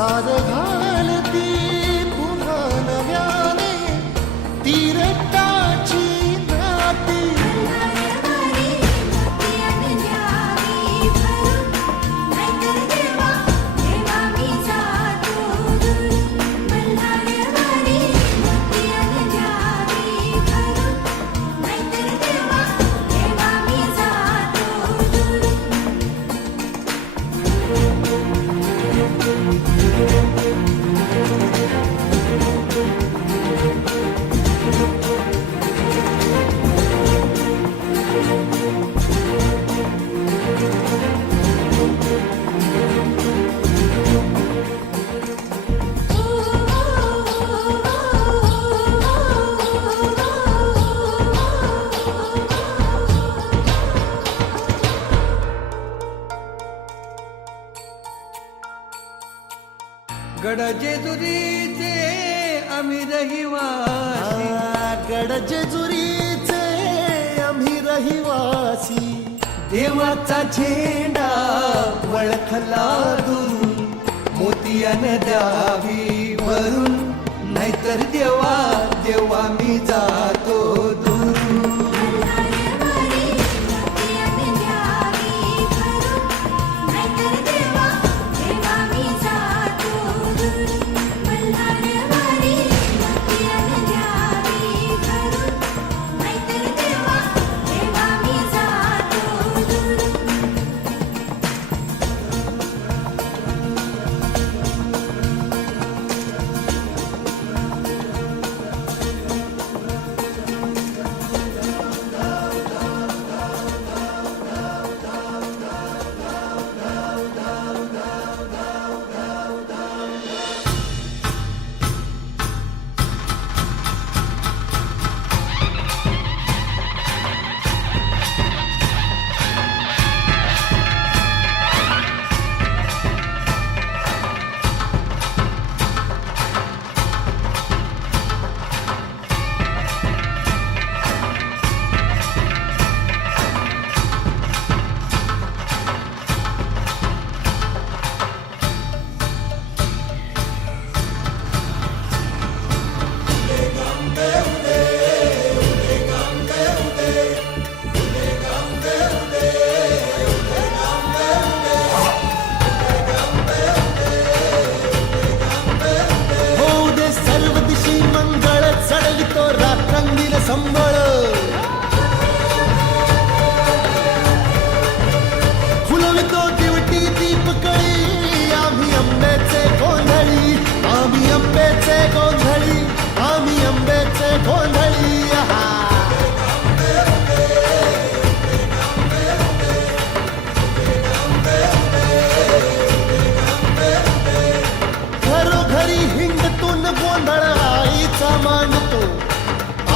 साद घालती पुन्हा नव्याने तीरटाची गड जेजुरीचे आम्ही रहिवासी. गड जेजुरीचे आम्ही रहिवासी. देवाचा झेंडा वळखला दुरून मोतियाने द्यावी भरून नाहीतर देवा देवा मी जातो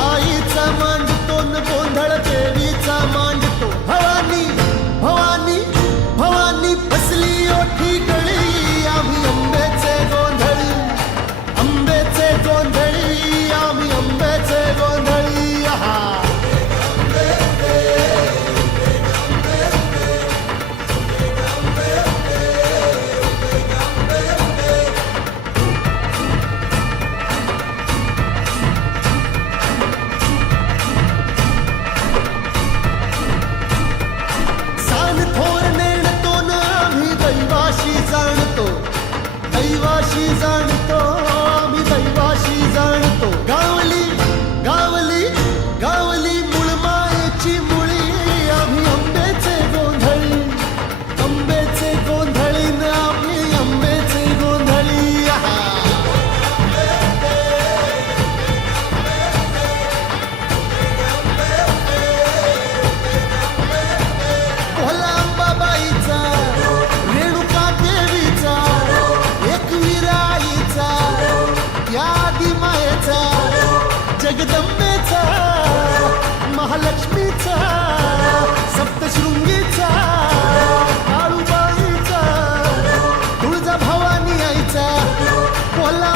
आईचा मन जगदंबेचा महालक्ष्मीचा सप्तशृंगीचा काळूबाईचा तुळजा भवानी आईचा कोल्हा